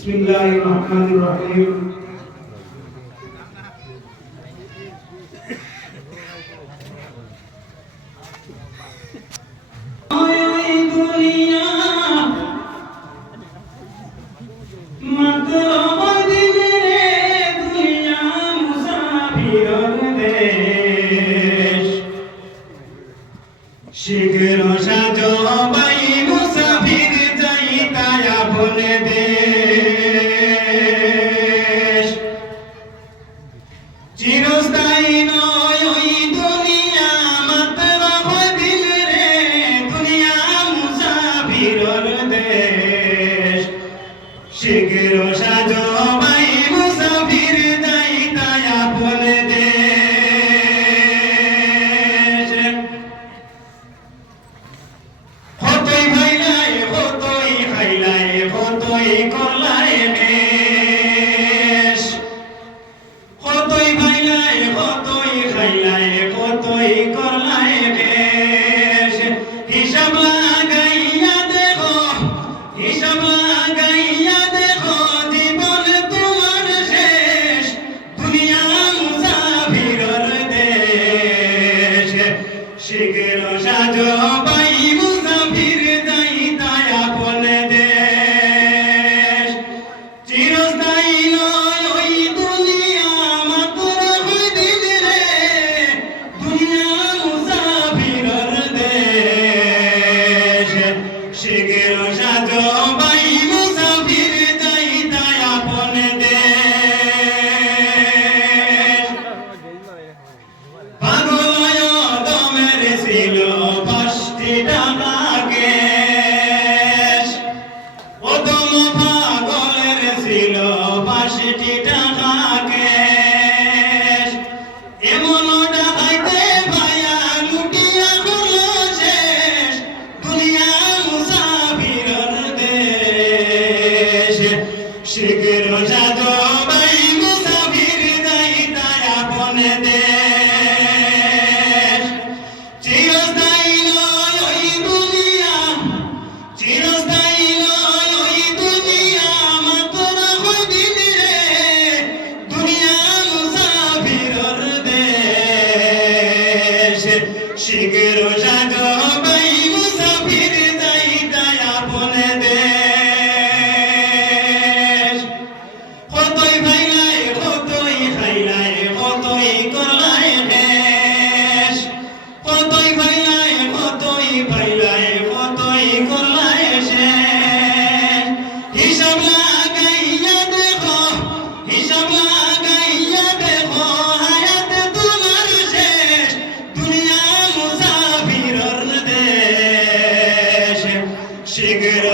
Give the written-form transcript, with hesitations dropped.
বিসমিল্লাহির রহমানির রহিম। শিখর সাজো বাই মুসাফির যাইতায় আপন দেশ, চিরস্থায়ী নয় ওই দুনিয়া মাত্র দিল রে, দুনিয়া মুসাফিরর দেশ। শিখর সাজো বাই মুসাফির যাইতায় আপন দেশ। কতই ভাইলাই কতই খাইলাই কতই করলাই বেশ, কতই ভাইলাই কতই খাইলাই কতই করলাই বেশ। হিসাব লাগাইয়া দেখো, হিসাব লাগাইয়া দেখো, জীবন তোমার শেষ, দুনিয়া মুসাফিরর দেশ। শিখর সাজো বাই মুসাফির যাইতায় আপন দেশ, চিরস্থায়ী নয় ওই দুনিয়া মাত্র দিল রে, দুনিয়া মুসাফিরর দেশ। শিখর সাজো বাই মুসাফির যাইতায় আপন দেশ। পাগল দমের ছিল 5টি টাকা কেশ, ওদম পাগলের ছিল 5টি টাকা কেশ। এমন ডাকাইতে ভাইয়া লুটিয়া হলো শেষ, দুনিয়া মুসাফিরর দেশ। শিখর সাজো বাই মুসাফির যাইতায় আপন দেশ, চিরস্থায়ী নয় ওই দুনিয়া, চিরস্থায়ী নয় ওই দুনিয়া মাত্র দিল রে, দুনিয়া মুসাফিরর দেশ। শিখর সাজো বাই মুসাফির যাইতায় আপন দেশ। কতই ভাইলাই কতই খাইলাই কতই করলাই বেশ, কতই ভাইলাই কতই ভাইলাই কতই করলাই শেষ। হিসাব লাগাইয়া দেখো, হিসাব লাগাইয়া দেখো, হায়াত তোমার শেষ, দুনিয়া মুসাফিরর দেশ। শিখর